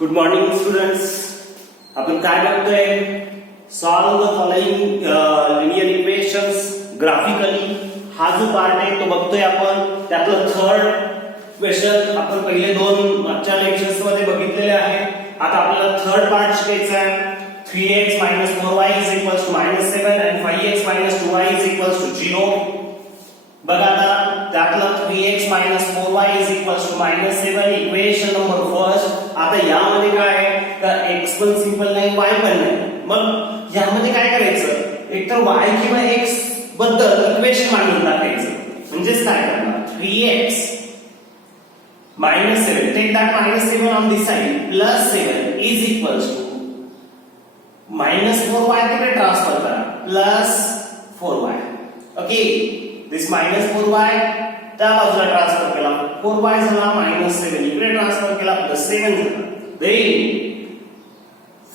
Good morning students. आपण काय बघतोय? Solve the following linear equations graphically. हा जो पार्ट आहे तो बघतोय आपण. त्यातलं थर्ड क्वेश्चन आपण पहिले दोन मागच्या लेक्चर्स मध्ये बघितलेले आहे. आता आपल्याला थर्ड पार्ट शिकायचा आहे. 3x - 4y -7 and 5x - 2y 0. बघा आता त्यातलं 3x - 4y -7 equation number first. आता यामध्ये काय आहे तर x पण सिंपल नाही, y पण नाही. मग यामध्ये काय करायचं, एक तर y किंवा x बद्दल इक्वेशन मांडून टाकायचं. म्हणजेच काय करणार, 3x -7, take that -7 on this side, +7 is equals to -4y तिकडे ट्रान्सफर करा, +4y. ओके, this -4y त्या बाजूला ट्रान्सफर केला, 4y झाला, -7 इकडे ट्रान्सफर केला, +7 झाला. then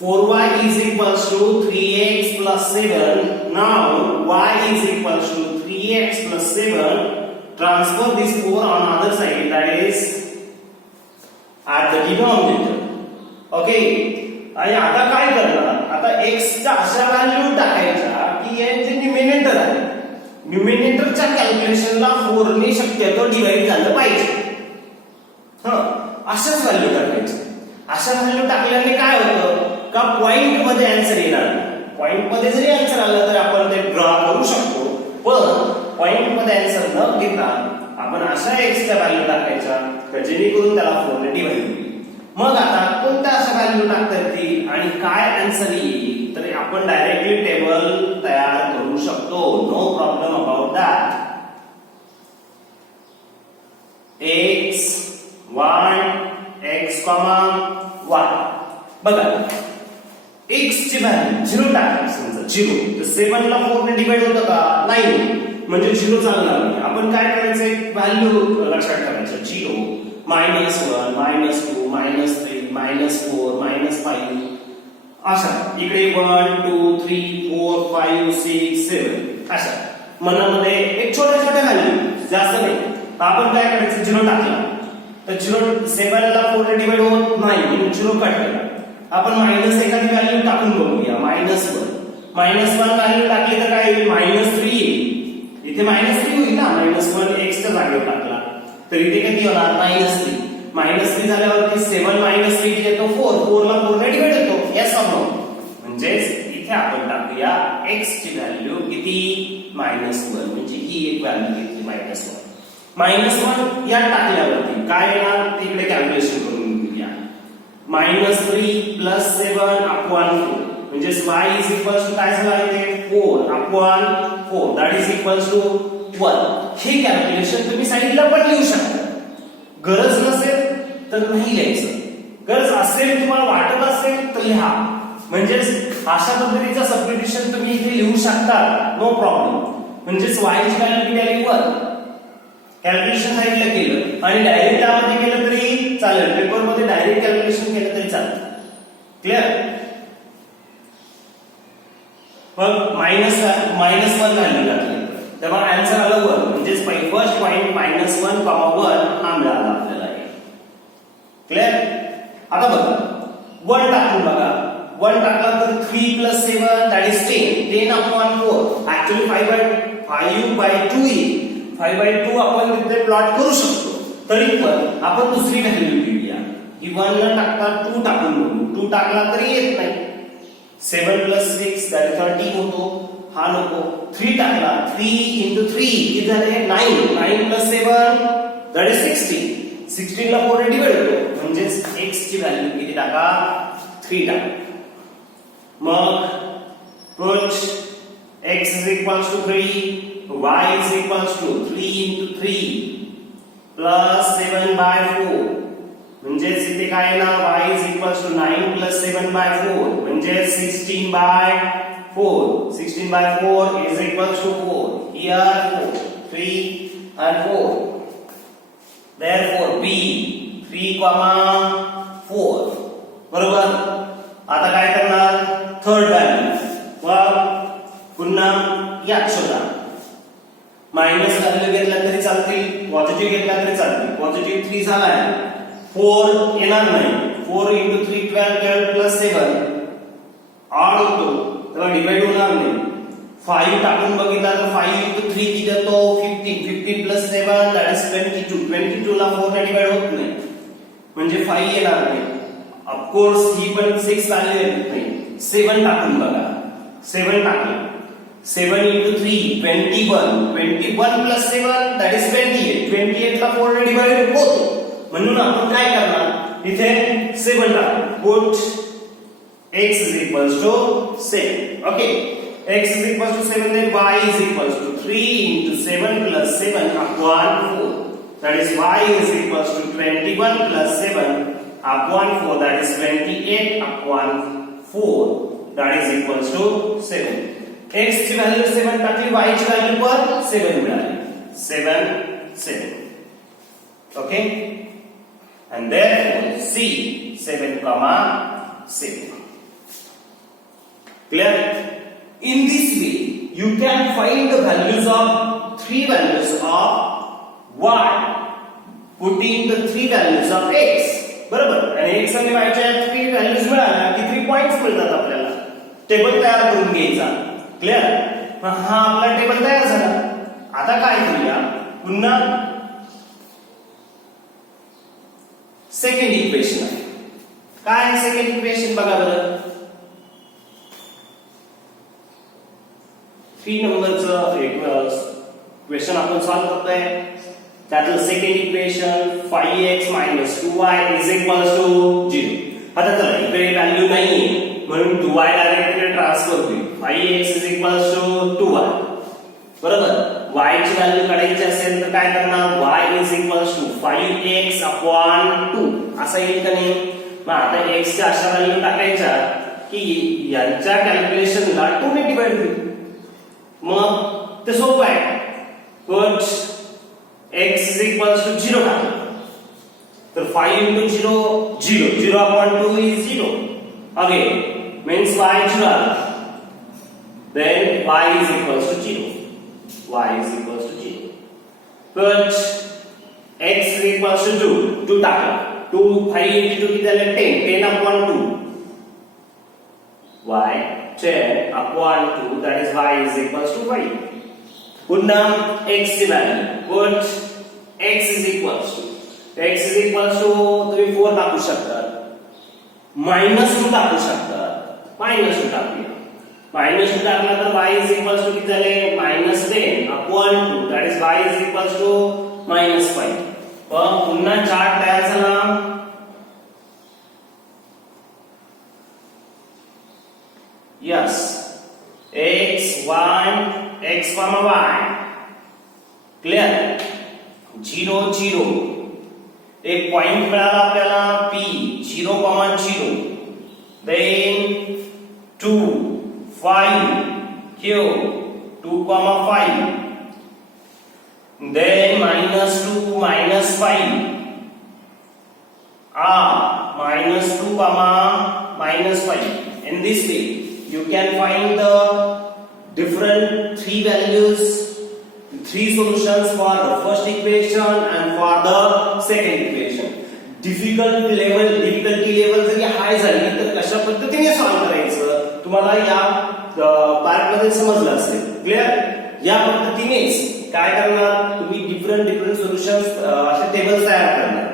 4y is equals to 3x plus 7. now y is equals to 3x plus 7. transfer this 4 on other side, that is at the denominator. okay, आणि आता काय करणार, आता x च्या अशा व्हॅल्यू टाकायच्या की यांचे न्यूमरेटर आहे. न्यूमरेटरच्या कॅल्क्युलेशनला 4 ने शक्यतो डिवाइड झालं पाहिजे. अशाच व्हॅल्यू टाकायच्या. अशा व्हॅल्यू टाकल्याने काय होतं का पॉइंट मध्ये आन्सर येणार. पॉइंट मध्ये जरी आन्सर आलं तर आपण ते ड्रॉ करू शकतो, पण पॉइंट मध्ये आन्सर न घेता आपण अशा x च्या व्हॅल्यू टाकायच्या जेणेकरून त्याला 4 ने डिवाइड होईल. मग आता कोणत्या अशा व्हॅल्यू टाकता येतील आणि काय आन्सर येईल, तर आपण डायरेक्टली टेबल तयार करू शकतो. No problem about that. x y x, y. बघा x ची व्हॅल्यू 0 टाकायची. समजा 0 तर 7 ला 4 ने डिवाइड होतं का, नाही, म्हणजे 0 चालणार नाही. आपण काय करायचं, व्हॅल्यू लक्षात ठेवायचं. 0 -1 -2 -3 -4 -5 अशा इकडे 1 2 3 4 5 6 7 अशा मनामध्ये एक छोट्या छोट्या व्हॅल्यू, जास्त नाही. आपण काय करायचं, 0 टाकला तर 0 7 ला 4 ने डिवाइड होत नाही म्हणून 0 कट केला. आपण मायनस एखादी व्हॅल्यू टाकून बघूया. -1 व्हॅल्यू टाकली तर काय येईल, -3 येईल. इथे -3 होईल ना, -1 x च्या जागेवर टाकला तर इथे किती होणार, -3 झाल्यावरती 7 - 3 येतो 4 ला 4 ने डिवाइड होतो. Yes or no. म्हणजे इथे आपण टाकूया x ची व्हॅल्यू किती, -1. म्हणजे ही एक व्हॅल्यू घेतली -1 या टाकल्यावरती काय येणार ते इकडे कॅल्क्युलेशन करून घेऊया. -3 + 7 / 4 म्हणजे y इज इक्वल्स टू काय झालं इथे 4/4, दॅट इज इक्वल्स टू 1. हे कॅल्क्युलेशन तुम्ही साइडला पण लिहू शकता. गरज नसेल तर नाही लिहायचं, गरज असेल तुम्हाला वाटत असेल तर लिहा. म्हणजे अशा पद्धतीचा सबस्टिट्यूशन तुम्ही इथे लिहू शकता, नो प्रॉब्लेम. म्हणजेच y ची व्हॅल्यू किती आली 1. कॅल्क्युलेशन साइडला केलं आणि डायरेक्ट त्यामध्ये केलं तरी चालेल, पेपर मध्ये डायरेक्ट कॅल्क्युलेशन केलं तरी चालेल. क्लियर. मग -1 व्हॅल्यू टाकली तेव्हा आन्सर आलं 1. म्हणजे फर्स्ट पॉइंट -1, 1 हा मिळाला आपल्याला. क्लियर. आता बघा 1 टाकून बघा. 1 टाकला तर 3 + 7 दॅट इज 10/4. ऍक्च्युअली 5/2 येईल. 5/2 आपण तिथे प्लॉट करू शकतो. तरी पण आपण दुसरी व्हॅल्यू घेऊया. ही 1 न टाकता 2 टाकून बघू. 2 टाकला तरी येत नाही. 7 + 6 दॅट इज 13 होतो. हा नको. 3 टाकला, 3 × 3 किती झाले 9. 9 + 7 दॅट इज 16. 16 ला 4 ने डिवाइड होतो. म्हणजे x ची व्हॅल्यू किती टाका, 3 टाका. मग put x is equals to 3, y is equals to 3 × 3 + 7/4. म्हणजे इथे काय येणार, y is equals to 9 + 7/4 म्हणजे 16/4. 16/4 is equals to 4. Here 4, 3 and 4. Therefore B 3, 4. बरोबर. आता काय करणार, थर्ड व्हॅल्यू पुन्हा यात शोधा. मायनस व्हॅल्यू घेतला तरी चालतील, पॉझिटिव्ह घेतला तरी चालतील. पॉझिटिव्ह 3 झालाय, 4 येणार नाही. 4 into 3 12 12 plus 7 ऑड होतो तेव्हा डिवाइड होणार नाही 5 टाकून बघितला तर 5 into 3 किती येतो 15 15 plus 7 that is 22 22 ला 4 ने डिवाइड होत नाही म्हणजे 5 येणार नाही ऑफ कोर्स ही पण 6 व्हॅल्यू येत नाही 7 टाकून बघा 7 टाकलं 7 into 3 21 21 plus 7 that is 28 28 ला 4 ने डिवाइड होतो म्हणून आपण काय करणार इथे 7 टाकू put x is equals to 7 okay x is equals to 7 then y is equals to 3 into 7 plus 7 upon 4 that is y is equals to 21 plus 7 upon 4 that is 28 upon 4 that is equals to 7 x ची value 7 टाकली y ची value पण 7 मिळाली 7 7 okay and therefore c 7,7 clear in this way you can find the values of three values of y putting the three values of x बरोबर आणि x आणि y च्या three values मिळाल्या की 3 पॉइंट्स मिळतात आपल्याला टेबल तयार करून घ्यायचा क्लियर हा आपला टेबल तयार झाला आता काय करूया पुन्हा सेकंड इक्वेशन आहे काय सेकंड इक्वेशन बघा बरं 3 नंबरचं एक क्वेश्चन आपण सॉल्व करतोय त्यातलं second equation 5x 2y is equals to 0 आता चला इकडे व्हॅल्यू नाहीये म्हणून 2y डायरेक्ट इकडे ट्रान्सफर होईल 5x is equals to 2y बरोबर y ची व्हॅल्यू काढायची असेल तर काय करणार y is equals to 5x upon 2 असं येईल का नाही मग आता x च्या अशा व्हॅल्यू टाकायच्या की यांच्या कॅल्क्युलेशनला 2 ने डिवाइड होईल मग ते सोपं आहे but x is equals to 0 टाकलं तर 5 into 0 0 0 upon 2 is 0 again means y 0 then y is equals to 0 y is equals to 0 but x is equals to 2 2 टाकलं 2 5 into 2 किती झाले 10 10 upon 2 y 10 upon 2 that is y is equals to 5 पुन्हा x ची value put x is equals to तुम्ही 4 टाकू शकता -2 टाकू शकता -2 टाकूया -2 टाकला तर y is equals to किती झाले -10 upon 2 that is y is equals to -5 पुन्हा चार्ट तयार झाला yes x y x y clear 0 0 एक पॉइंट मिळाला आपल्याला p 0, 0 then 2 5 q 2, 5 then -2 -5 -2 -5 in this way you can find the different three values, three solutions for the first equation and for the second equation. difficulty level जरी हाय झाली तर कशा पद्धतीने solve करायचं तुम्हाला या पार्ट मध्ये समजलं असेल क्लियर या पद्धतीनेच काय करणार तुम्ही डिफरंट सोल्युशन्स असे टेबल तयार करणार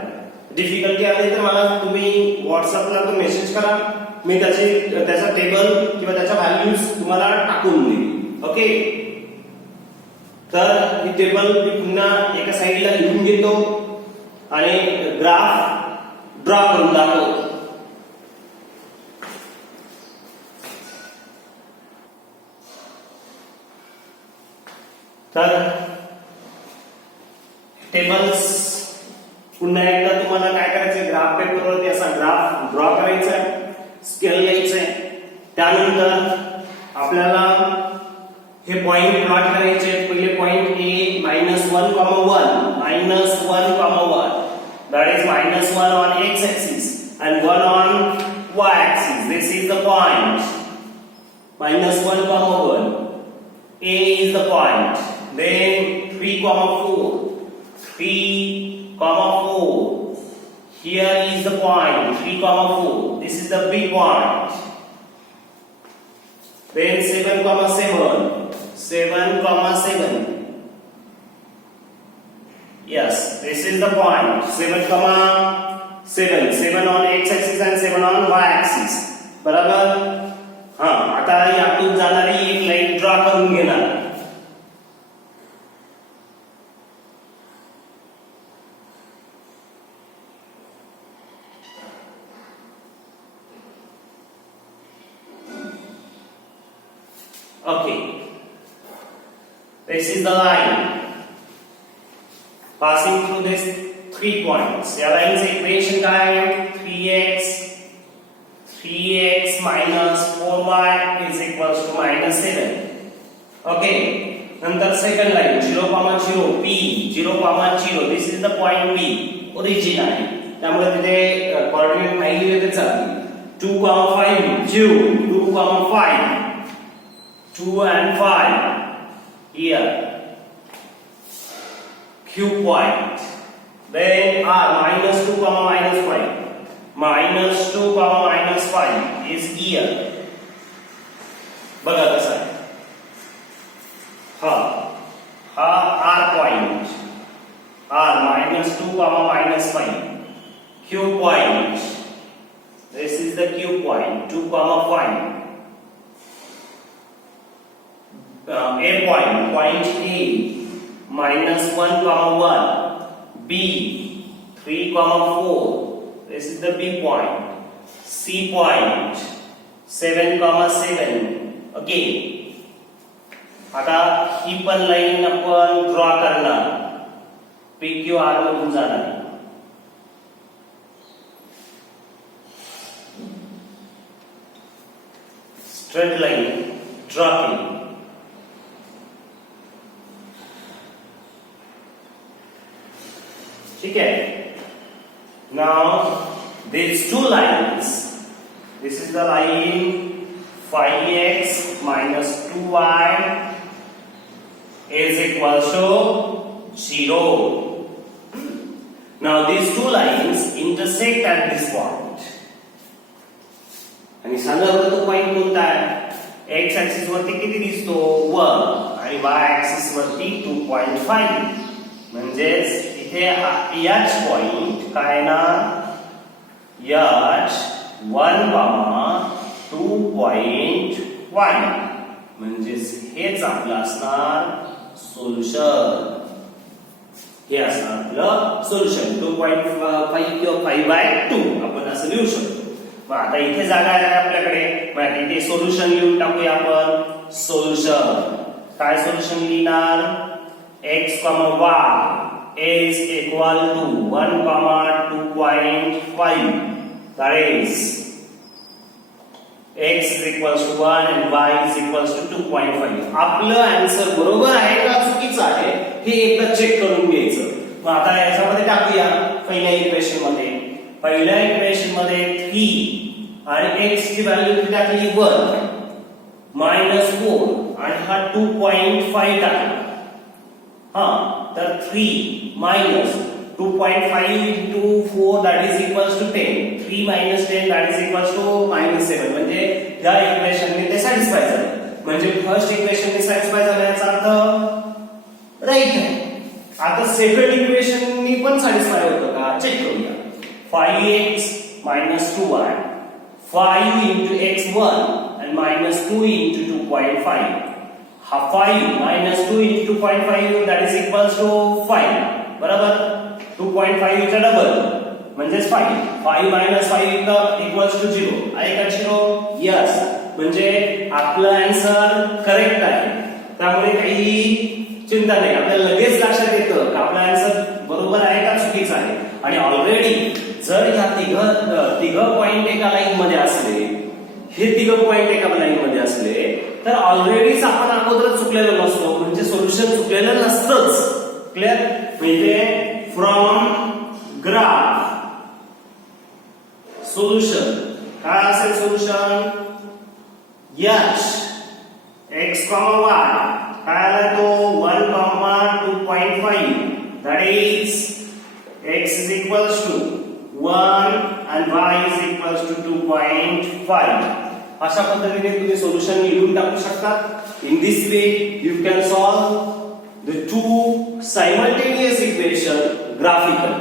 डिफिकल्टी आली तर मला तुम्ही व्हॉट्सअपला तो मेसेज करा मी त्याचा टेबल किंवा त्याच्या व्हॅल्यूज तुम्हाला टाकून देईन ओके तर ही टेबल मी पुन्हा एका साइडला लिहून घेतो आणि ग्राफ ड्रॉ करून दाखवतो तर टेबल्स पुन्हा एकदा तुम्हाला काय करायचंय ग्राफ पेपरवरती असा ग्राफ ड्रॉ करायचा आहे स्केल घ्यायचंय त्यानंतर आपल्याला हे पॉइंट प्लॉट करायचे पहिले point A -1, 1 -1, that is -1 on x axis and 1 on y axis this is the point -1, 1 A is the point then 3, 4 3, 4 Here is the point 3, 4. This is the B point. Then 7, 7. 7, 7. Yes, this is the point 7, 7. 7 on x-axis and 7 on y-axis. बराबर? हाँ, आता यातून जाणारी एक line draw करून घेणार. Okay. This is the line passing through these 3 points. या लाईनचे इक्वेशन काय आहे? 3x minus 4y is equals to minus 7. Okay. नंतर second line 0, 0 p 0, 0. This is the point P. Origin आहे. त्यामुळे तिथे कोऑर्डिनेट नाही लिहिले तर चालेल. 2, 5 Q 2, 5. 2 and 5 here Q point. Then R minus 2, minus 5. Minus 2, minus 5 is here. बघा कसं आहे. हा R point. R minus 2, minus 5. Q point. This is the Q point. 2, 5. A point A minus 1, 1. B 3, 4. This is the B point. C point 7, 7. Okay. आता ही पण line आपण draw करणार. PQR मधून जाणार. स्ट्रेट लाईन ड्रॉ केली. ठीक है. Now these two lines, this is the line 5x minus 2y is equal to 0. Now these two lines intersect at this point. आणि सांगा बरं तो पॉइंट कोणता आहे? x ऍक्सिस वरती किती दिसतो? 1 आणि y ऍक्सिस वरती 2.5. म्हणजेच इथे याच पॉइंट काय ना याच 1, 2.1 म्हणजेच हेच आपलं असणार सोल्युशन. हे असणार आपलं सोल्युशन 2.5 किंवा 5/2 आपण असं लिहू शकतो. मग आता इथे जागा आहे आपल्याकडे. मग इथे सोल्युशन लिहून टाकूया आपण. सोल्युशन काय सोल्युशन लिहिणार? x, y is equal to 1, 2.5. That is x is equals to 1 and y is equals to 2.5. आपलं आन्सर बरोबर आहे का चुकीचं आहे हे एकदा चेक करून घ्यायचं. मग आता याच्यामध्ये टाकूया पहिल्या इक्वेशन मध्ये. पहिल्या इक्वेशन मध्ये 3 आणि x ची व्हॅल्यू किती टाकली? 1 minus 4 आणि हा 2.5 टाकला. तर 3 minus 2.5 into 4 that is equals to 10. 3 minus 10 that is equals to minus 7. म्हणजे या इक्वेशनने ते सॅटिस्फाय झालं. म्हणजे फर्स्ट इक्वेशनने सॅटिस्फाय झालं याचा अर्थ राईट आहे. आता सेकंड इक्वेशननी पण सॅटिस्फाय होतं का चेक करूया. 5x minus 2y 5 into x1 and minus 2 into 2.5. 5 minus 2 into 2.5 that is equals to 5. बरोबर. 2.5 चा डबल म्हणजेच 5. 5 minus 5 equals to 0. आहे का 0? यस. म्हणजे आपलं आन्सर करेक्ट आहे. त्यामुळे काही चिंता नाही. आपल्याला लगेच लक्षात येतं की आपला आन्सर बरोबर आहे का चुकीचा आहे. आणि ऑलरेडी जर या तिघ पॉइंट एका लाईन मध्ये असले, हे तिघ पॉइंट एका लाईन मध्ये असले तर ऑलरेडीच आपण अगोदर चुकलेलो नसतो. म्हणजे सोल्युशन चुकलेलं नसतंच. क्लिअर. म्हणजे फ्रॉम ग्राफ सोल्युशन काय असेल? सोल्युशन h x, y काय आला तो 1, 2.5. that is x is equals to 1 and y is equals to 2.5. अशा पद्धतीने तुम्ही सोल्युशन लिहून टाकू शकता. In this way you can solve the two simultaneous equation graphically.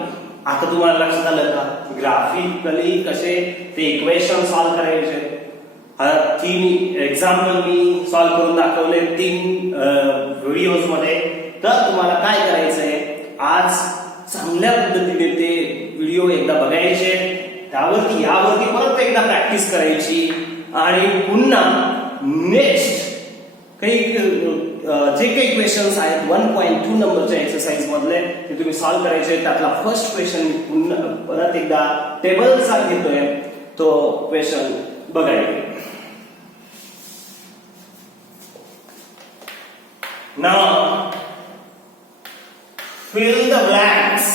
आता तुम्हाला लक्षात आलं का ग्राफिकली कसे ते इक्वेशन सॉल्व करायचे. तीन एक्झाम्पल मी सॉल्व करून दाखवले 3 व्हिडिओज मध्ये. तर तुम्हाला काय करायचंय आज चांगल्या पद्धतीने ते व्हिडिओ एकदा बघायचे, यावरती परत एकदा प्रॅक्टिस करायची आणि पुन्हा नेक्स्ट काही जे काही क्वेश्चन्स आहेत 1.2 नंबरच्या एक्सरसाइज मधले ते तुम्ही सॉल्व करायचे. त्यातला फर्स्ट क्वेश्चन पुन्हा परत एकदा टेबलचा घेतोय, तो क्वेश्चन बघायचा. Now fill the blanks.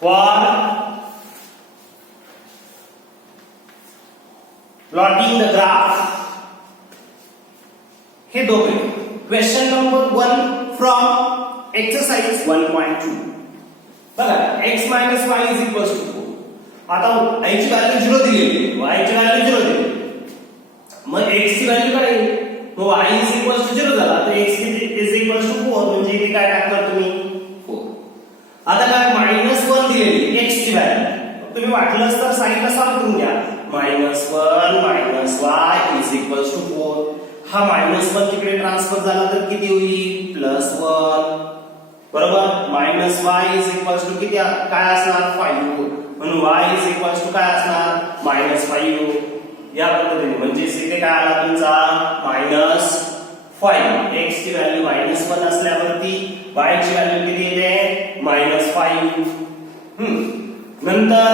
For plotting the graph. हे दोघे क्वेश्चन नंबर 1 फ्रॉम एक्सरसाइज 1.2. बघा x minus y is equals to 4. आता y ची व्हॅल्यू 0 दिलेली आहे, y ची व्हॅल्यू 0 दिली. मग x ची व्हॅल्यू काय आहे? मग y is equals to 0 झाला तर x is equals to 4 म्हणजे इथे काय टाकणार तुम्ही 4. आता काय -1 दिलेली x ची व्हॅल्यू तुम्ही वाटलंच तर साइडला सॉल्व करून घ्या. -1 y is equals to 4. हा -1 तिकडे ट्रान्सफर झाला तर किती होईल +1 बरोबर. -y is equals to किती काय असणार 5 म्हणून y is equals to काय असणार -5. या पद्धतीने म्हणजे इथे काय आला तुमचा -5. x ची व्हॅल्यू -1 असल्यावरती y ची व्हॅल्यू किती येते -5. नंतर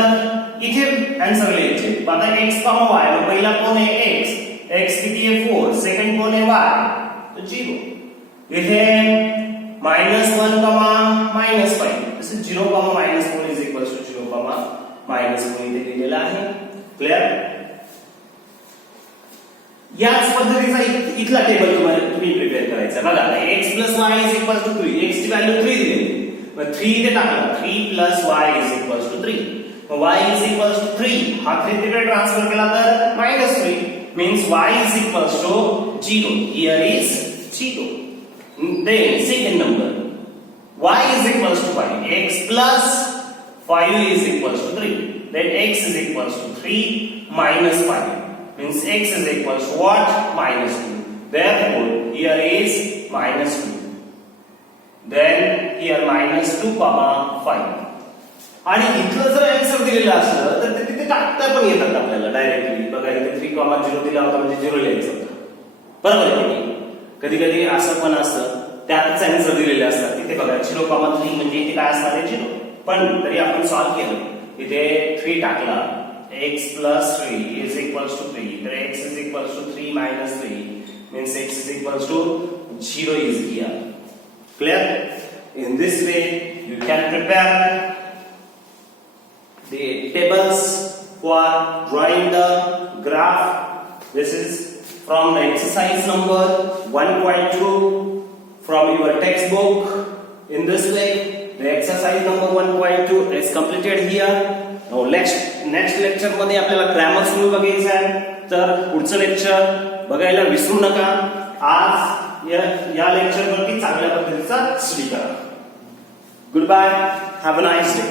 इथे आन्सर लिहायचे. आता x, y पहिला कोण आहे x किती आहे 4, सेकंड कोण आहे y तर 0. इथे -1, -5 0, -4 is equals to 0, -1 इथे दिलेला आहे. क्लियर. याच पद्धतीचा इथला टेबल तुम्ही प्रिपेअर करायचा. बघा x y is equals to 3. x ची व्हॅल्यू 3 दिलेली, मग 3 इथे टाकला. 3 y is equals to 3. मग y is equals to 3 हा 3 तिकडे ट्रान्सफर केला तर -3 means y is equals to 0. Here is 0. Then second number y is equals to 5. x plus 5 is equals to 3. Then x is equals to 3 minus 5 means x is equals to what? -2. Therefore here is -2. Then here -2, 5. आणि इथलं जर answer दिलेलं असलं तर ते तिथे टाकता पण येतात आपल्याला डायरेक्टली. बघा इथे 3, 0 दिला होता म्हणजे 0 लिहायचं होतं. बरोबर आहे की कधी कधी असं पण असतं त्यातच आन्सर दिलेले असतात. तिथे बघा 0, 3 म्हणजे इथे काय असणार आहे 0. पण तरी आपण सॉल्व केलं. इथे 3 टाकला. x plus 3 is equals to 3. तर x is equals to 3 minus 3 means x is equals to 0 is here. Clear? In this way you can prepare the tables for drawing the graph. This is from the exercise number 1.2 from your textbook. In this way the exercise number 1.2 is completed here. Now next lecture मध्ये आपल्याला grammar सुरू बघायचं आहे. तर पुढचं lecture बघायला विसरू नका. आज या लेक्चर वरती चांगल्या पद्धतीचा स्टडी करा. Good bye. Have a nice day.